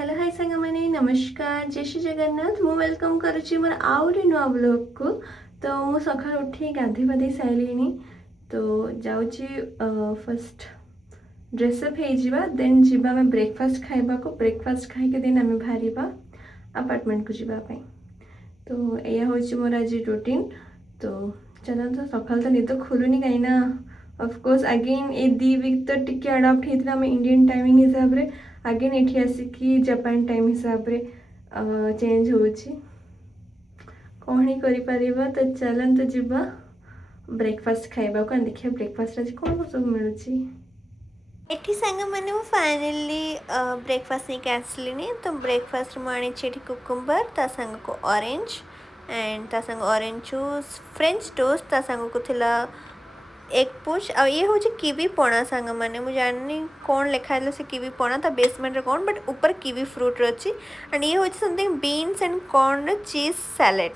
Hello hi सांग मैंने नमस्कार जय श्री जगन्नाथ मु वेलकम करुच्ची मोर आउरी नुआ ब्लॉग को। तो मु सकाळ उठी गाधी पाधी सारे तो जाऊँगी फर्स्ट ड्रेसअप हो देन जीवा आम ब्रेकफास्ट खाइबा को ब्रेकफास्ट खाई देन आम बाहर अपार्टमेंट को जीवाई। तो यह हूँ मोर आज रूटीन। तो चलते सकाल तो निद खुलूनी कहीं ऑफकोर्स अगेन ये 2 वीक तो टी अडाप्ट होता आम इंडियन टाइमिंग हिसाब से अगेन ये आसिकी जापान टाइम हिसाब से चेंज हो कौन ही कर। तो चलते जीवा ब्रेकफास्ट खाइबा को देखिए ब्रेकफास्ट आज कौन सब मिलूँ। एठी सांग मैंने वो फाइनली ब्रेकफास्ट नहीं आसली। तो ब्रेकफास्ट मुझे कुकुम्बर ता सांग को ऑरेंज एंड ता सांग ऑरेंज जूस फ्रेंच टोस्ट ता सांग को थिला एग पुश आ ये हूँ किवी पणा सांग मैंने मुझे जाननी कौन लिखाई से किवी पणा था बेसमेंट रे कौन बट ऊपर किवी फ्रूट अच्छी एंड ये हूँ समथिंग बीन्स एंड कॉर्न चीज सैलेड।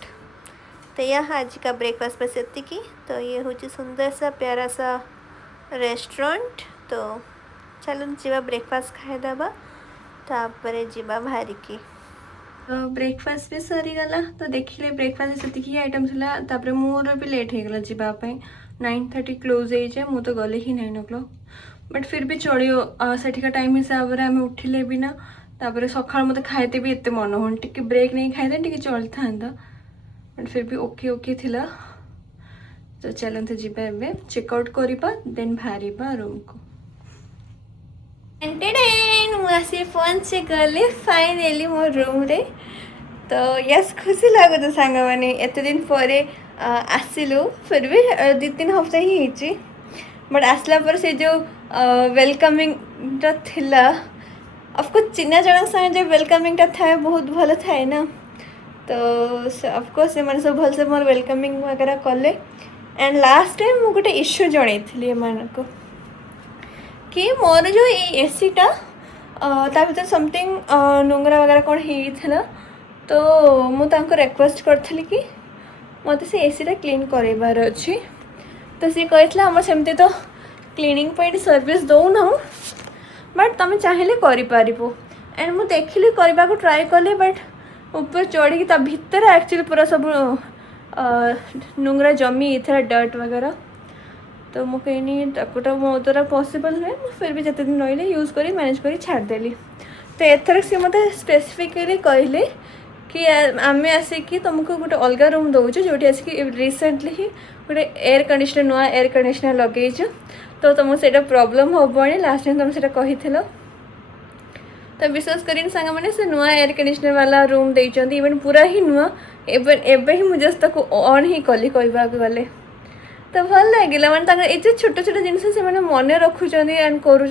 तो यह आज का ब्रेकफास्ट बस इतनी। तो ये हूँ सुंदर सा प्यारा सा रेस्टोरेंट। तो चलो जीवा ब्रेकफास्ट खाईदेबा तापर जीवा बाहर की। तो ब्रेकफास्ट भी सरीगला। तो देखिले ब्रेकफास्ट से आइटम था मोर भी लेट हो जावाई 9:30 क्लोज हो मु तो गले ही 9 o'clock बट फिर भी चलो सेठिका टाइम हिसाब से आम उठिले भी ना तापर सका मत खाइते भी एत मन हो टी ब्रेक नहीं खाई टी चल था बट फिर भी ओके ओके थिला। तो चलते जीवा एवं चेकआउट करवा देन बाहर रूम को। मुझे फोन से गले फाइनली मो रूम रे। तो यस खुशी लगुत सांग मैंने एत दिन पर आसिलु फिर भी 2-3 हफ्ता ही होची बट आसला पर से जो वेलकमिंग थिला ऑफकोर्स चिन्ह जन संगे जो वेलकमिंग था बहुत भल थाए ना। तो ऑफकोर्स से सब भल से मोर वेलकमिंग वगैरह कले एंड लास्ट टाइम मुझे गोटे इश्यू जनई को कि मोर जो एसी टा ता भीतर समथिंग नुंगरा वगैरह कौन होता। तो मुझे रिक्वेस्ट करी कि मत से एसी टा क्लीन करार अच्छी। तो सी कही आम सेमती तो क्लीनिंग पे सर्विस दौना बट तुम चाहिए कर एंड मुझे देखिली करने को ट्राए कली बट ऊपर चढ़ी ता भीतर एक्चुअली पूरा सब नुंगरा जमी था डर्ट वगैरह। तो मुझे कहीं मो द्वारा पॉसिबल नुहे फिर भी जिते दिन रही यूज करी मैनेज करी छाड़देली। तो एथर सी मत स्पेसिफिकली कहले कि आम आसिकी तुमको गोटे अलग रूम दौचु जो आसिक रिसेंटली ही गोटे एयर कंडीशनर नुआ एयर कंडीशनर लगेचु। तो तुमको से प्रॉब्लम हेनी लास्ट टाइम तुम से कही। तो विश्वास कर सांग मैंने से नुआ एयर कंडीशनर वाला रूम देते इवन पूरा ही नुआ एवं ही मुझे ऑन ही कली कहवाक गले। तो भल लगे मैंने ये छोट छोट जिन से मन रखुच्च एंड कर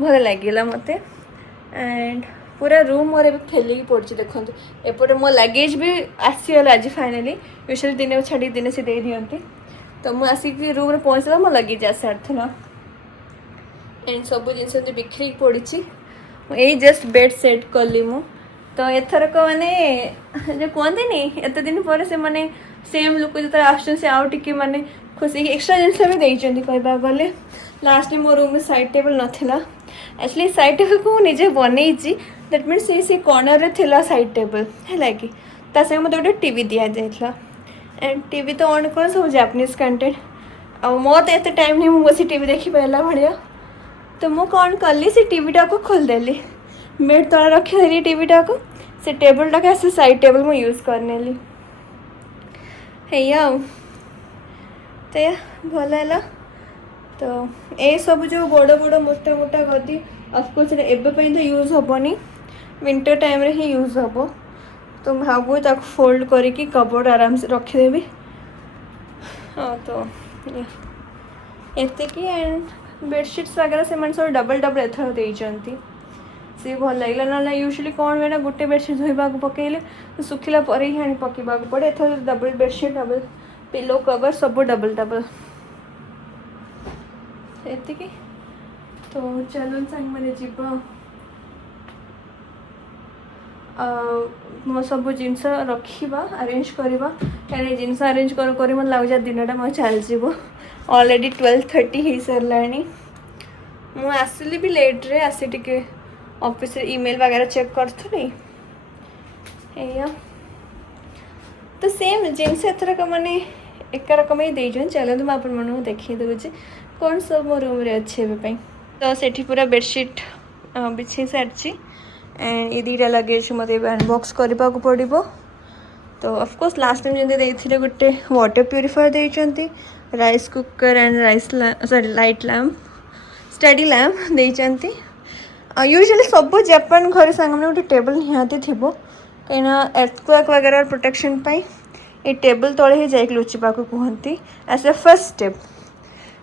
भल लगे मत एंड पूरा रूम मोर फेलिक पड़ी। देखो एपटे मो लगेज भी आसीगला आज फाइनाली यूजुअली दिन छाड़ी दिन से दे दिखती। तो मुझे आसिक रूम में पहुँचला मो लगेज आस सारथला एंड सब जिन बिखरी पड़ी यही जस्ट बेड सेट कली मु। तो एथरक मैंने जो कहते नहीं एत दिन पर से मैंने सेम लुक जो आसुँच आउ टी मैंने खुशी एक्सट्रा जिन भी देते कहवा गले। लास्ट टाइम मो रूम में साइड टेबल नाला एक्चुअली साइड टेबल को मुझे बनई दैट मीन्स से कॉर्नर रे थिला साइड टेबल है कि संगे मत गोटे टीवी दि जाता एंड टीवी तो ऑन कर सब जापानीज कंटेंट आ मोर तो एत टाइम नहीं मुझे बस टीवी देखी पाला भाया। तो मुझे कौन कली से टीवीटा को खोलदेली बेड तले रखीदेली टीवीटा को से टेबलटा के आसे साइड टेबल में यूज करने है तो भल है। तो ये सब जो बड़ बड़ मोटा मोटा गदी ऑफकोर्स एवं तो यूज हेनी विंटर टाइम रे ही यूज हम। तो भावु फोल्ड करके कबोर्ड आराम से रखीदेवी। हाँ तो एतिकी एंड बेडशीट्स वगैरह से सब डबल डबल एथर देती सी भल लगे ना यूजुअली कौन हुए ना गोटे बेडसीट धोवा पकड़े सुखिला पर ही आनी पकड़ा पड़े एथर double bedsheet double pillow cover सब डबल डबल एति। तो चलो सांग मैंने जीव मो सब जिनस रखा अरेंज करवा कहीं जिनस अरेंज कर मत लगे दिनटा मैं चलज ऑलरेडी 12:30 हो सारा मुझे आसली भी लेट्रे आसी टे ऑफिस ईमेल वगैरह चेक करी तो सेम जिनस एथरक मैंने एक रकम ही देन चलते मुझे आपको देखी दूसरी कौन सब मो रूम रे अच्छे एवं तो सेठी पूरा बेडसीट बिछे सारी एंड ये दुटा लगेज मत अनबॉक्स करने को पड़ो तो ऑफकोर्स लास्ट टाइम जमी देते गोटे वाटर प्यूरीफायर देते rice cooker and rice sorry light lamp study lamp देते यूजुअली सब जापान घर सांग मैंने गोटे टेबल निहाती थी कहीं एर्थक्वेक वगैरह प्रोटेक्शन पाई ये टेबल तले ही जाए लुचिबा को कहती एज ए फर्स्ट स्टेप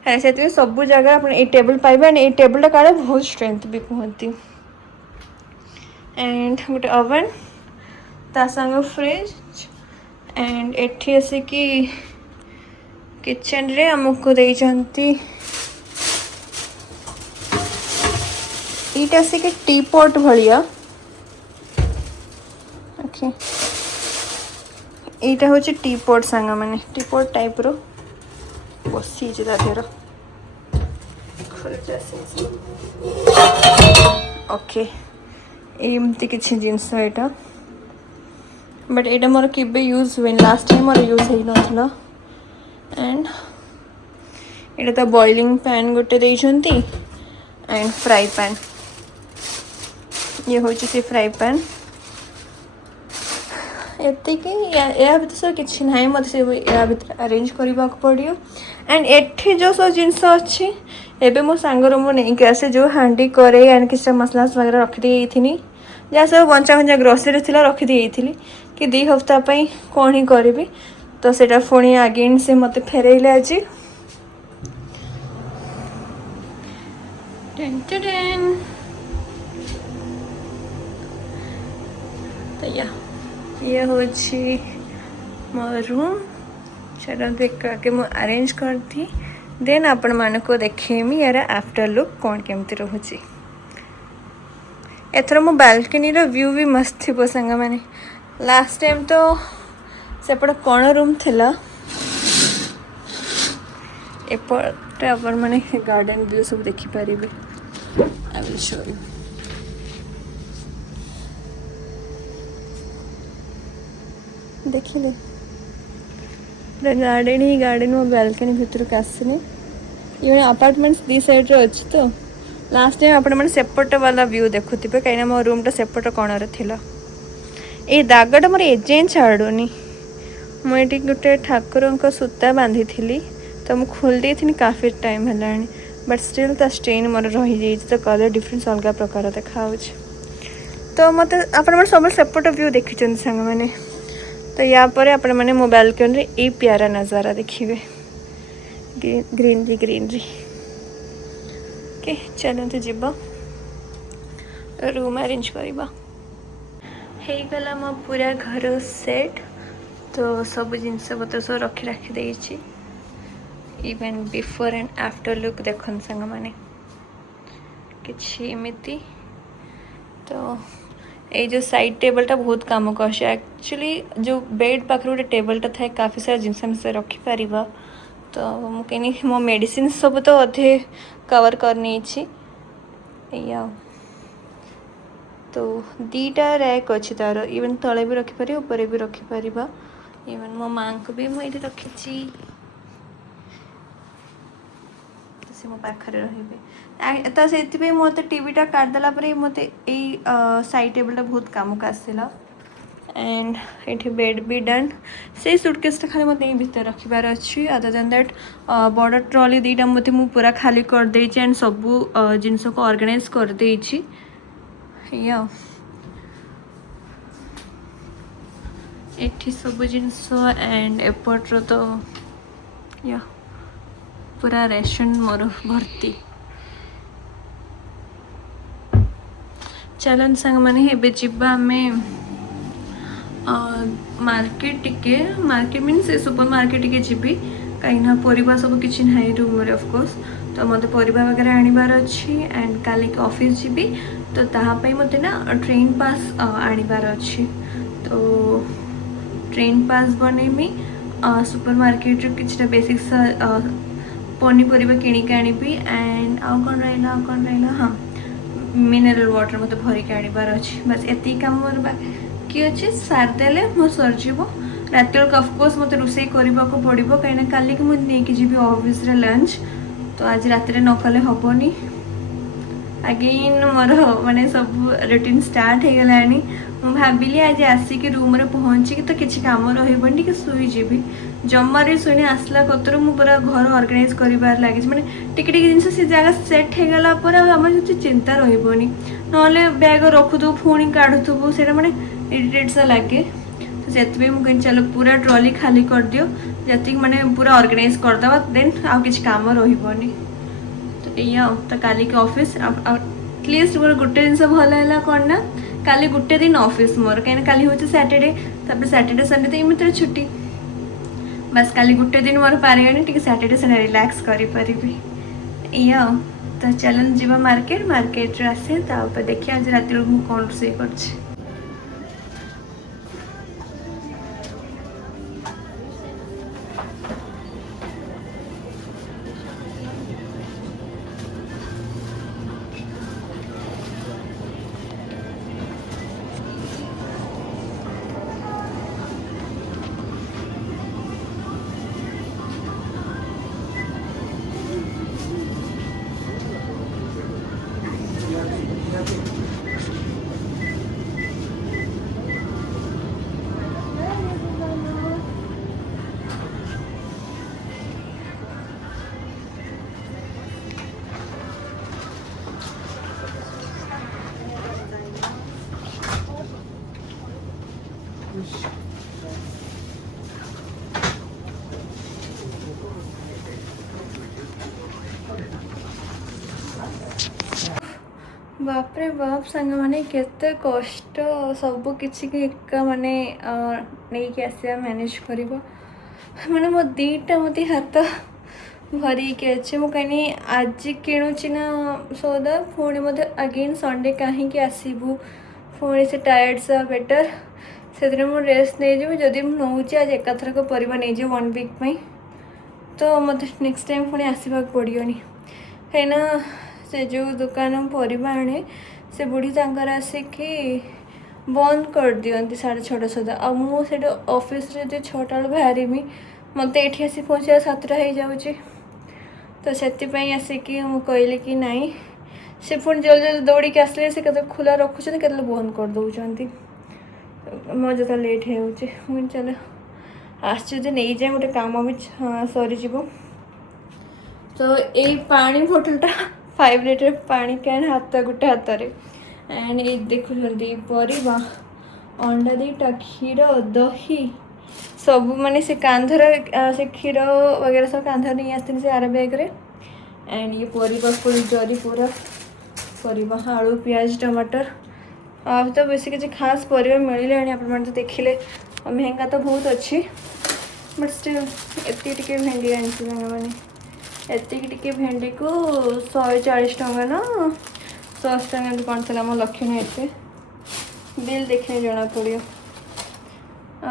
है से सब जगह आप टेबल पाइबे एंड ये टेबलटा काले बहुत स्ट्रेंथ भी कहती एंड गोटे ओवन ता संग फ्रिज एंड एठी आसिकी किचन रे हमको देइचंती ईटा आसिकी टी पॉट भलिया ओके एटा होची टी पॉट संग माने टी पॉट टाइप रो बसी जे दादेर ओके एमती किसी जिनस यहाँ बट ये मोर के यूज हुए लास्ट टाइम मोर यूज हो ना एंड ये तो बॉइलिंग पैन गोटे देइछंती एंड फ्राई पैन ये हूँ से फ्राई पैन एति या भर सब किसी ना मत से या भर अरेंज करने को पड़ो एंड एठी जो सब जिनस अच्छी एबे मो सांगर मो नहीं आसे जो हांडी करे एंड किसी मसला वगैरह रखी थी जहाँ सब बंचा बंचा ग्रोसरी थी रखी कि 2 हफ्ता कौन ही करी तो सेटा पुणी अगेन से मत फेरैले आज तो ये हूँ मो रूम चलते एक मुझे अरेंज कर दी देन आपण मान को देखेमी यार आफ्टर लुक कौन केमती रोचे एथर मो बालकनी रो व्यू भी मस्त थी सांग मैंने लास्ट टाइम तो सेपट कौन रूम थिला एपटे अपन मैंने गार्डन व्यू सब देखिपारे आई विल शो यू देखिले गार्डन ही गार्डन मो बालकनी भितर को आसनी इवन अपार्टमेंट्स दी साइड रे अच्छी तो लास्ट टाइम आपण मैंने सेपट वाला व्यू देखुवे कहीं मो रूमटा सेपट कणर थिला ये दागटा मोर एजें छाड़ूनी मुझे गोटे ठाकुर सूता बांधी थी तो मुझे खोल दी काफ़ी टाइम है बट स्टिल ता स्टेन मोर रही जाइए तो कलर डिफरेंस अलग प्रकार देखा तो मत आप सब सेपट व्यू देखी सांग मैंने तो या पर आपण मैंने मो बालकनी ये प्यारा नज़ारा देखिए ग्रीनरी ग्रीनरी ओके चलते जीव रूम अरेंज करवा गला मो पूरा घर सेट तो सब जिनस पत्र सब रखी देइछि even before and after look देखन संग माने किछि एमिति तो ये जो साइड टेबलटा बहुत काम कर एक्चुअली जो बेड पाखर गोटे टेबलटा थाए काफ़ी सारा जिनस रखिपर तो मुझे मो मेडिसिन सब तो अधे कवर करनी या तो 2टा रैक अच्छी तार इवन तले भी रखिपर ऊपर भी रखिपर इवन मो माँ को भी मुझे रखी से मो पाखे रे तो से मत टीवीटा काटदेला मत साइड टेबलटा बहुत काम को आसला एंड ये बेड भी डन से सुटकेसटा खाली मत भीतर रखिबार अच्छी अदर देन दैट बड़ ट्रॉली 2टा मत मु पूरा खाली कर देछि एंड सब जिनस को ऑर्गेनाइज कर देछि या एठी सब जिनस एंड एपट्र तो या पूरा रेशन मोर भर्ती चलन सांग मैंने एबे जिबा हमें मार्केट टिके मार्केट मीन से सुपर मार्केट टिके जीबी कहीं परिबा सब किछि नाही रूम रे ऑफ कोर्स तो मते परिबा वगैरह आनिबार अच्छी एंड काली ऑफिस जीबी तो ताहापई मते ना ट्रेन पास आनिबार अच्छी तो ट्रेन पास बनेमी सुपर मार्केट रो किछटा बेसिक पनीपरिबा किनिक आनिबी एंड आउ कौन रहा हाँ मिनरल वाटर मत भरिक आनबार अच्छे बस एति काम मोर बाकी अच्छे सारदेले मो सरजिव रात अफकोर्स मत रोषे करने को पड़ो कहीं काली की मुझे जी ऑफिस लंच तो आज रात न कले हेनी अगेन मोर माने सब रूटीन स्टार्ट हो गला भाविली आज आसिक रूम रे पहुँचिकी तो किसी काम रही कि शुईजी जमारे शुणी आसला कतर मु पूरा घर ऑर्गेनाइज कर लगी मैंने टिके जिन से जगह सेट हो गला आम चिंता रही ना बैग रखुथु पुणी काढ़ुथु से मैंने इरिटेट सा लगे तो से मुझे चलो पूरा ट्रॉली खाली कर दियो जी मैंने पूरा ऑर्गेनाइज करदे देन आउ किसी काम रही तो या तो काली के ऑफिस एटलिस्ट मोर गोटे जिन भल है कौन ना काली गोटे दिन ऑफिस मोर कहीं काली हूँ सैटरडे तापर सैटरडे संडे तो इमित छुट्टी बस काली गोटे दिन मोर पारिगनी टी सैटरडे संडे रिलैक्स करी या तो चलन जीवा मार्केट मार्केट आसे देखिए आज रात मुझे कौन रोषे कर बापरे बाप सांग माने केते कष्ट सब किसी एका माने नहीं कि आसिया मैनेज करिबो माने मो दीटा मते हाथ भरी के अच्छे मु कहीं आज किणुची ना सौदा पुणी मत अगेन संडे कहीं आसबू पुणी से टायर्ड सा बेटर से रेस्ट नहीं जाऊँ जदि मुझे आज एकाथरक परिवा नहीं जाए 1 वीक तो मत नेक्स्ट टाइम पुणी आसवा पड़ोनी कहीं से जो दुकान परिवा आने से बुढ़ी तंकर आसिकी बंद कर दियंती 6:30 सुधा आ मुझे ऑफिस रे जो 6टा बाहर मत ये आसी पहुँचा 7टा हो जाऊँगी तो से आसिकी मुझे कहली कि नाई से पुणी जल्दी जल्दी दौड़ी के आसले से कत खुला रखुच्च के बंद कर दौरान मो जो लेट हो चलो आश्चर्य नहीं जाए गोटे कम भी सरीज तो यही पानी बोटलटा 5 लीटर पानी कैन हाथ गोटे हाथ एंड ये देखो जल्दी परिवा अंडा दीटा क्षीर दही सब माने से कांधर से क्षीर वगैरह सब कांधर नहीं आसती से आर बैग रे एंड ये परिवा पूरी जरी पूरा परिवा आलू प्याज टमाटर अब तो बेस किसी खास परिवा मिलने आप तो देखिले महंगा तो बहुत अच्छी बट स्टिल एति भेंडी आनी मैंने एति भेंडी को 140 टंका ना 100 टंका कौन था मो लक्ष्य नहीं एत बिल देखने जना पड़ो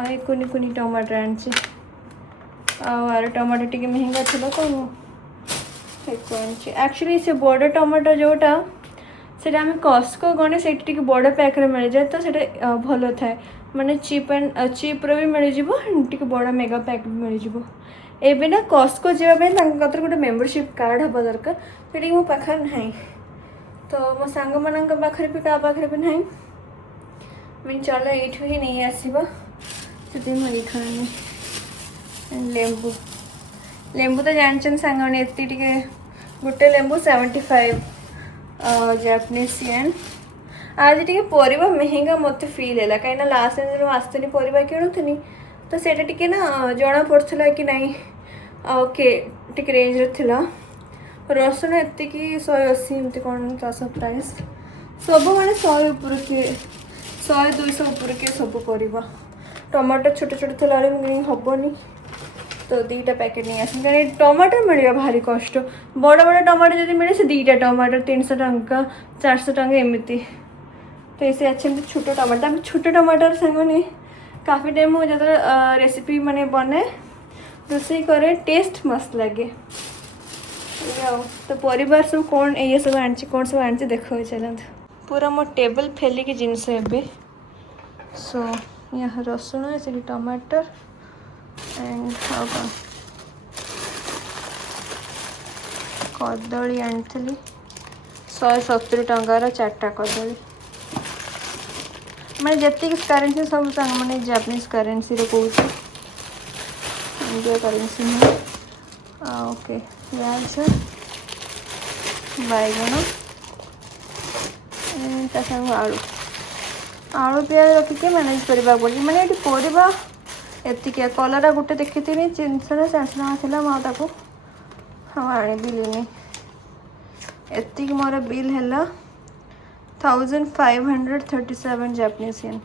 ये कुनी कुनी टमाटर आनी आर टमाटर टी महंगा थी तो मुझे एक्चुअली से बड़ टमाटर जोटा से आम कस्को गणे से बड़ पैक्रे मिल जाए तो भल थाए माने चीप्र भी मिल जाए बड़ा मेगा पैक भी मिल जाए एवं ना कस्को जावाई गोटे मेम्बरशिप कार्ड हवा दरकार से मो पाखे ना तो मो सांग मान पाखे भी क्या पाखे भी ना मैं चलो ये ही नहीं आसवा से लेंबू लेंबू तो जानते सांग मैंने ये गोटे लेंबू 75 जापानीज येन आज टे परिवा महंगा मत फील है कहीं लास्ट टाइम जो आसनी परिवा किणुनी तो सेटा टिके ना जना पड़ता कि नहीं ओके टिके रेंज रे थिला रसुण एति 180 एमती कौन चाष प्राइस सब मैंने 100 ऊपर के 100-200 ऊपर के सब परिवा टमाटर छोट छोट थी हेनी तो 2टा पैकेट नहीं आस कहीं टमाटर मिलवा भारी कष्ट बड़ बड़ टमाटर जब मिले से 2टा टमाटर 300 टंका 400 टंका एमती तो ऐसे अच्छे छोट टमाटर छोट टमाटर सांगने काफ़ी टाइम मुझे जो रेसिपी मैंने बनाए रोषे करे टेस्ट मस्त लगे तो परिवार सब कौन ये सब आनी कौन सब आनी देखो चलते पूरा मो टेबल फेलिक जिनस ए सो यहाँ रसुण से टमाटर एंड हाउ कदली आनी 170 टंकार 4टा कदली मैंने जी करेन्सी सब सांग मैंने जापानीज करेन्सी कौच इंडिया करेन्सी नहीं ओके प्याज बैगन संग आलू आलू प्याज रखिके मैनेज करने पड़ी मैंने ये परिवा एतिक कलरा गोटे देखी 300 था मुझे हाँ आनी एतिक मोर बिल है 1537 जापानीज येन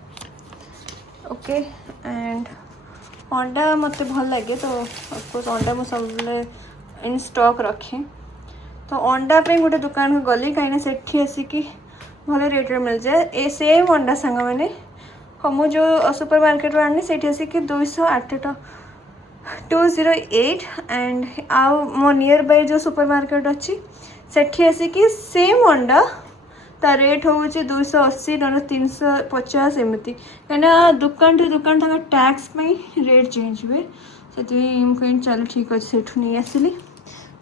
ओके एंड अंडा मत भल लगे तो ऑफकोर्स अंडा मुझे सब इन स्टॉक रखे तो अंडा पे गोटे दुकान को गली कहीं सेठी आसिकी भल रेट मिल जाए ए सेम अंडा सांग मैंने हम जो सुपर मार्केट आनी से आसिकी 208 208 एंड आउ मो नियर बाय जो सुपर मार्केट अच्छी सेठी आसिकी सेम अंडा ता रेट हूँ 280 ना 350 एमती कहीं दुकान टू दुकान टैक्स रेट चेंज हुए से कहीं चल ठीक अच्छे सेठू नहीं आसली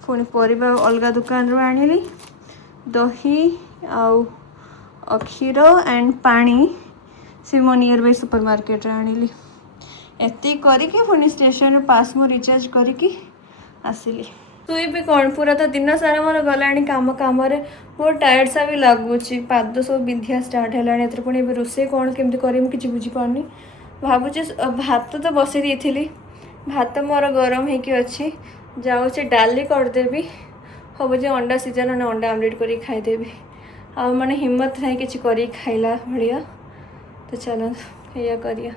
पुणी परिबा अलग दुकान रू आनिली दही आउ क्षीर एंड पानी से मो नियर बाय सुपर मार्केट आनिली एति करके पुणी स्टेशन पास मो रिचार्ज करके आसिली तुई भी कौन पूरा तो दिन सारा मोर गलानी काम कम बहुत टायर्ड सा भी लगुच पाद सब बिंधिया स्टार्ट है पुणी रोषे कौन केमती करी कि बुझीपारनी भावुचे भात तो बसई दी भात मोर गरम होगी जाऊे डाली करदेवी हम जो अंडा सीजन ना अंडा आमलेट कर खाईदेवी आ मैंने हिम्मत ना कि खाइला भाया तो चलो या करिया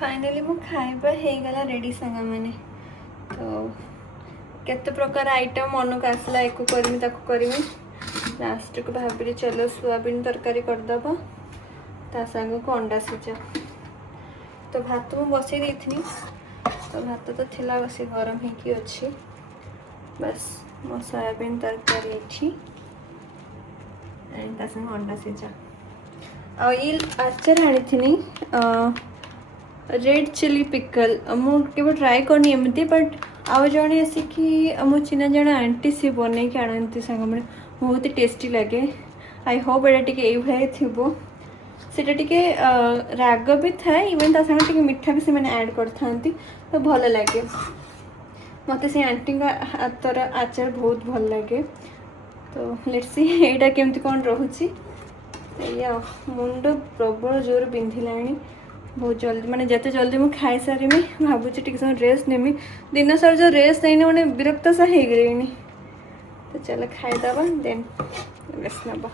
फाइनली मो खाइबा होगला रेडी संगा मैंने तो केते प्रकार आइटम मन को आसला एक करमी ताको करमी लास्ट को भाभी चलो सोयाबीन तरकारी करदबा ता संग को अंडा सीझा तो भात मु बसई देथनी तो भात तो थिला बस गरम होगी अच्छी बस मो सोयाबीन तरकारी एठी ता संग अंडा सीझा आ ये आचार आनी रेड चिली पिकल मुझे ट्राए करनी एमती बट आउ जड़े आसिकी मो चिन्ह जन आंटी सी बनई कि आनती सांग मैंने बहुत ही टेस्टी लगे आई होप ये थी सीटा टी राग भी थाए इवन ता संग टी मीठा भी से ऐड कर तो भल लगे मत से आंटी हाथर आचार बहुत भल लगे तो लेट्स सी यहाँ केमती कौन रोचे या मुंड प्रबल जोर बिंधिलाणी बहुत जल्दी मैंने जिते जल्दी मुझे खाई सारी भावुची टे समय रेस्ट नेमी दिन सार जो रेस्ट नहीं मैंने विरक्त सा हो गई तो चलो खाईदबा देन रेस्ट नवा